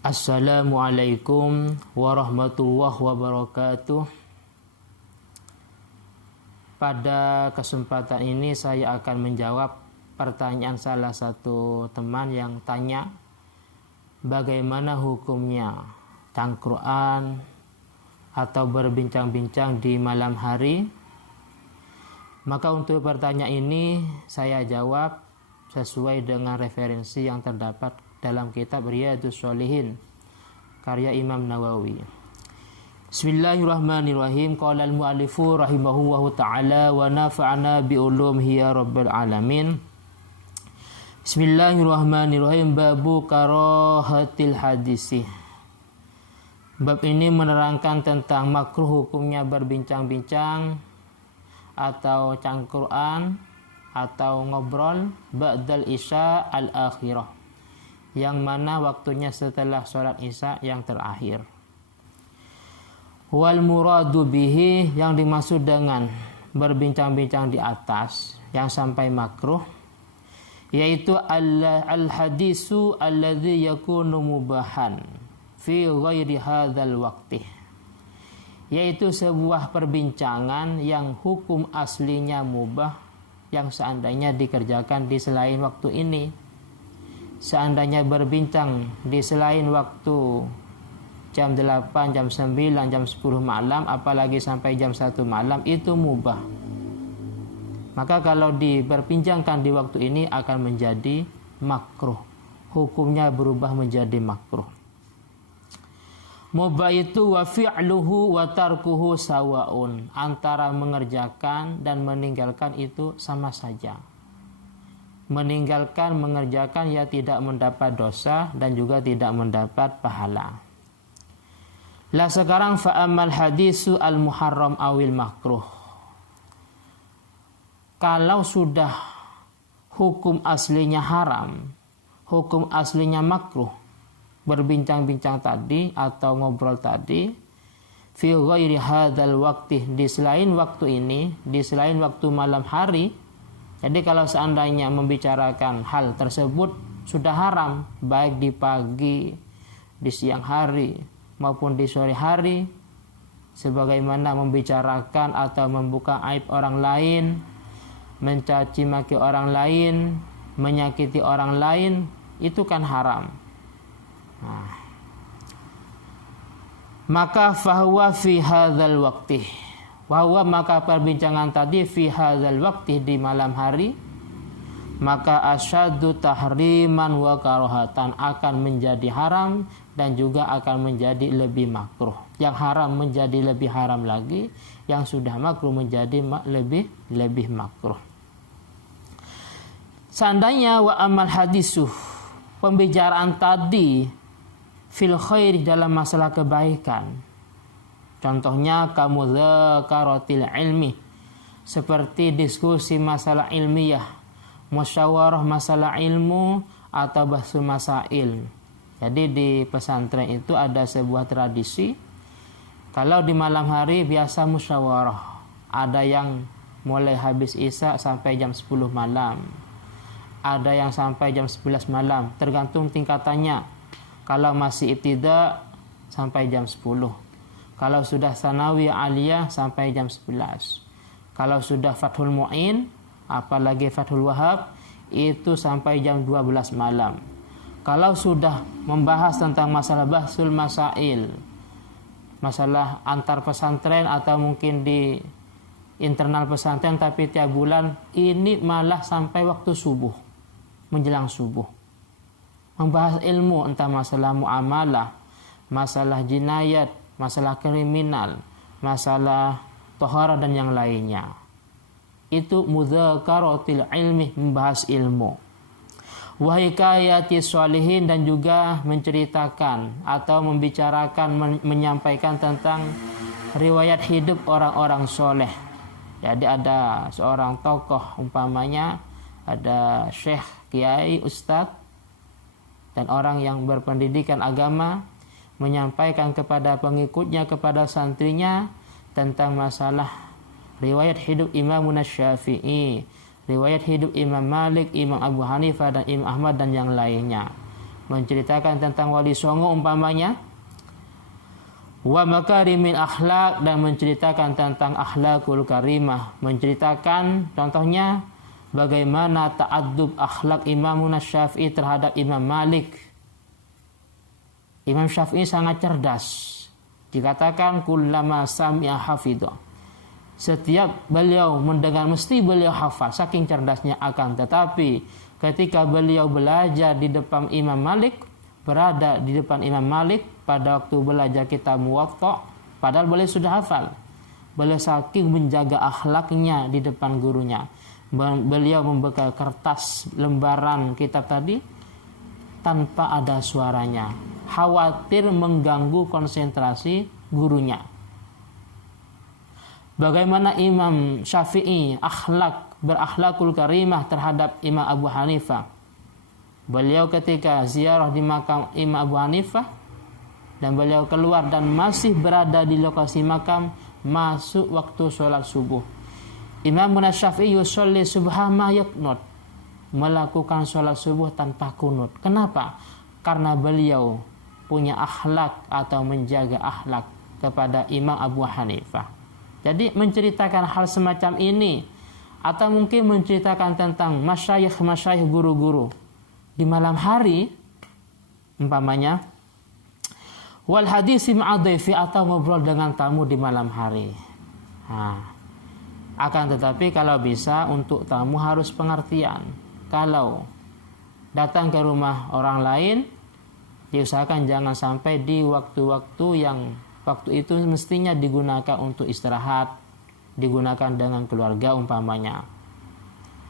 Assalamualaikum warahmatullahi wabarakatuh. Pada kesempatan ini saya akan menjawab pertanyaan salah satu teman yang tanya bagaimana hukumnya cangkruan atau berbincang-bincang di malam hari. Maka untuk pertanyaan ini saya jawab sesuai dengan referensi yang terdapat dalam kitab Riyadhus Shalihin karya Imam Nawawi. Bismillahirrahmanirrahim. Qala al-mu'allifu rahimahullahu ta'ala wa nafa'ana bi ulumihi ya rabbal alamin. Bismillahirrahmanirrahim. Babu karahatil hadisi. Bab ini menerangkan tentang makruh hukumnya berbincang-bincang atau cangkruan atau ngobrol ba'dal isya al-akhirah, yang mana waktunya setelah sholat isya yang terakhir. Wal muradu bihi, yang dimaksud dengan berbincang-bincang di atas yang sampai makruh, yaitu al-hadisu alladhi yakunu mubahan fi ghairi hadzal waqti, yaitu sebuah perbincangan yang hukum aslinya mubah yang seandainya dikerjakan di selain waktu ini. Seandainya berbincang di selain waktu jam 8, jam 9, jam 10 malam, apalagi sampai jam 1 malam, itu mubah. Maka kalau diperbincangkan di waktu ini akan menjadi makruh. Hukumnya berubah menjadi makruh. Mubah itu wa fi'luhu wa tarkuhu sawaun. Antara mengerjakan dan meninggalkan itu sama saja. Meninggalkan, mengerjakan ya tidak mendapat dosa dan juga tidak mendapat pahala. Lah sekarang fa'amal hadisu al-muharram awil makruh. Kalau sudah hukum aslinya haram, hukum aslinya makruh, berbincang-bincang tadi atau ngobrol tadi, fi ghairi hadzal waqti, di selain waktu ini, di selain waktu malam hari. Jadi kalau seandainya membicarakan hal tersebut sudah haram, baik di pagi, di siang hari, maupun di sore hari, sebagaimana membicarakan atau membuka aib orang lain, mencaci maki orang lain, menyakiti orang lain, itu kan haram. Nah, maka fahuwa fi hadzal waqti, bahwa maka perbincangan tadi fi hadzal waqti, di malam hari, maka asyaddu tahriman wa karahatan, akan menjadi haram dan juga akan menjadi lebih makruh. Yang haram menjadi lebih haram lagi, yang sudah makruh menjadi lebih makruh. Seandainya wa amal hadisuh, pembicaraan tadi fil khair, dalam masalah kebaikan, contohnya kamu dzakaratil ilmi, seperti diskusi masalah ilmiah, musyawarah masalah ilmu, atau bahsu masail. Jadi di pesantren itu ada sebuah tradisi, kalau di malam hari biasa musyawarah. Ada yang mulai habis isya sampai jam 10 malam, ada yang sampai jam 11 malam, tergantung tingkatannya. Kalau masih ibtida sampai jam 10. Kalau sudah Tsanawiyah Aliyah sampai jam 11. Kalau sudah Fathul Mu'in, apalagi Fathul Wahab, itu sampai jam 12 malam. Kalau sudah membahas tentang masalah bahsul masail, masalah antar pesantren atau mungkin di internal pesantren tapi tiap bulan, ini malah sampai waktu subuh, menjelang subuh. Membahas ilmu, entah masalah muamalah, masalah jinayat, masalah kriminal, masalah tohara dan yang lainnya. Itu mudzakaratil ilmi, membahas ilmu. Wa hikayati sholihin, dan juga menceritakan atau membicarakan, menyampaikan tentang riwayat hidup orang-orang soleh. Jadi ada seorang tokoh, umpamanya ada syekh, kiai, ustadz, dan orang yang berpendidikan agama, menyampaikan kepada pengikutnya, kepada santrinya, tentang masalah riwayat hidup Imam Syafi'i, riwayat hidup Imam Malik, Imam Abu Hanifah, dan Imam Ahmad, dan yang lainnya. menceritakan tentang wali songo umpamanya. Wa makarimil akhlak, dan menceritakan tentang akhlakul karimah, menceritakan contohnya bagaimana ta'addub akhlak Imam Syafi'i terhadap Imam Malik. Imam Syafi'i sangat cerdas. Dikatakan kullama sami'a hafidha. Setiap beliau mendengar mesti beliau hafal, saking cerdasnya. Akan tetapi ketika beliau belajar di depan Imam Malik, berada di depan Imam Malik pada waktu belajar kitab Muwatta, padahal beliau sudah hafal. Beliau saking menjaga akhlaknya di depan gurunya. Beliau membekal kertas lembaran kitab tadi tanpa ada suaranya, khawatir mengganggu konsentrasi gurunya. Bagaimana Imam Syafi'i berakhlakul karimah terhadap Imam Abu Hanifah. Beliau ketika ziarah di makam Imam Abu Hanifah dan beliau keluar dan masih berada di lokasi makam, masuk waktu sholat subuh. Imam Syafi'i yusolli subha ma yaknut, melakukan sholat subuh tanpa kunut. Kenapa? Karena beliau punya akhlak atau menjaga akhlak kepada Imam Abu Hanifah. Jadi menceritakan hal semacam ini, atau mungkin menceritakan tentang masyayikh guru-guru di malam hari umpamanya, wal hadisi ma'adhifi, atau ngobrol dengan tamu di malam hari. Akan tetapi kalau bisa untuk tamu harus pengertian. Kalau datang ke rumah orang lain, diusahakan jangan sampai di waktu-waktu yang waktu itu mestinya digunakan untuk istirahat, digunakan dengan keluarga umpamanya.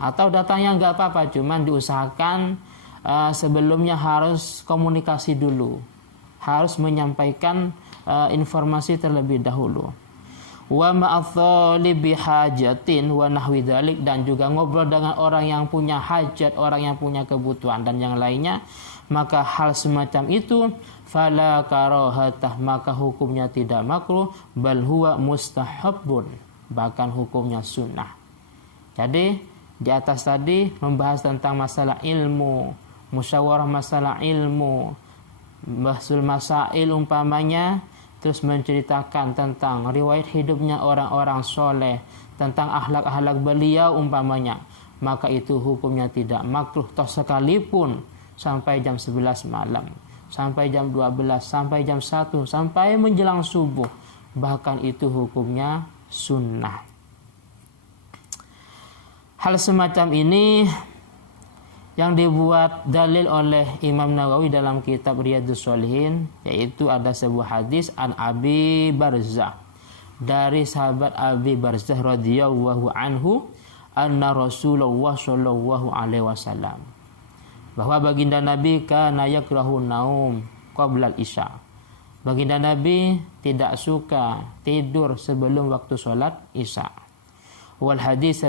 Atau datangnya nggak apa-apa, cuman diusahakan sebelumnya harus komunikasi dulu, harus menyampaikan informasi terlebih dahulu. Wa ma'athalibi hajatin wa nahwi dzalik, dan juga ngobrol dengan orang yang punya hajat, orang yang punya kebutuhan dan yang lainnya. Maka hal semacam itu fala karahatah, maka hukumnya tidak makruh, bal huwa mustahabbun, bahkan hukumnya sunnah. Jadi di atas tadi membahas tentang masalah ilmu, musyawarah masalah ilmu, bahsul masail umpamanya, terus menceritakan tentang riwayat hidupnya orang-orang soleh, tentang akhlak-akhlak beliau umpamanya, maka itu hukumnya tidak makruh, toh sekalipun sampai jam 11 malam, sampai jam 12, sampai jam 1, sampai menjelang subuh, bahkan itu hukumnya sunnah. Hal semacam ini yang dibuat dalil oleh Imam Nawawi dalam kitab Riyadhus Shalihin, yaitu ada sebuah hadis an Abi Barzah, dari sahabat Abi Barzah radhiyallahu anhu, anna Rasulullah sallallahu alaihi wasallam, bahwa baginda Nabi kana yakrahu naum qabla al-isya. Baginda Nabi tidak suka tidur sebelum waktu sholat isya. Wal hadis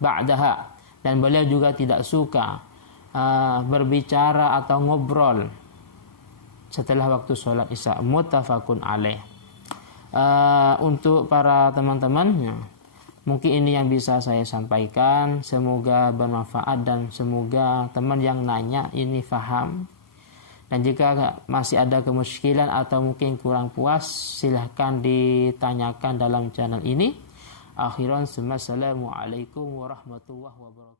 ba'daha, dan beliau juga tidak suka berbicara atau ngobrol setelah waktu sholat isya. Muttafaqun alaih. Untuk para teman-teman, mungkin ini yang bisa saya sampaikan. Semoga bermanfaat dan semoga teman yang nanya ini faham. Dan jika masih ada kemusykilan atau mungkin kurang puas, silahkan ditanyakan dalam channel ini. Akhiran, assalamualaikum warahmatullahi wabarakatuh.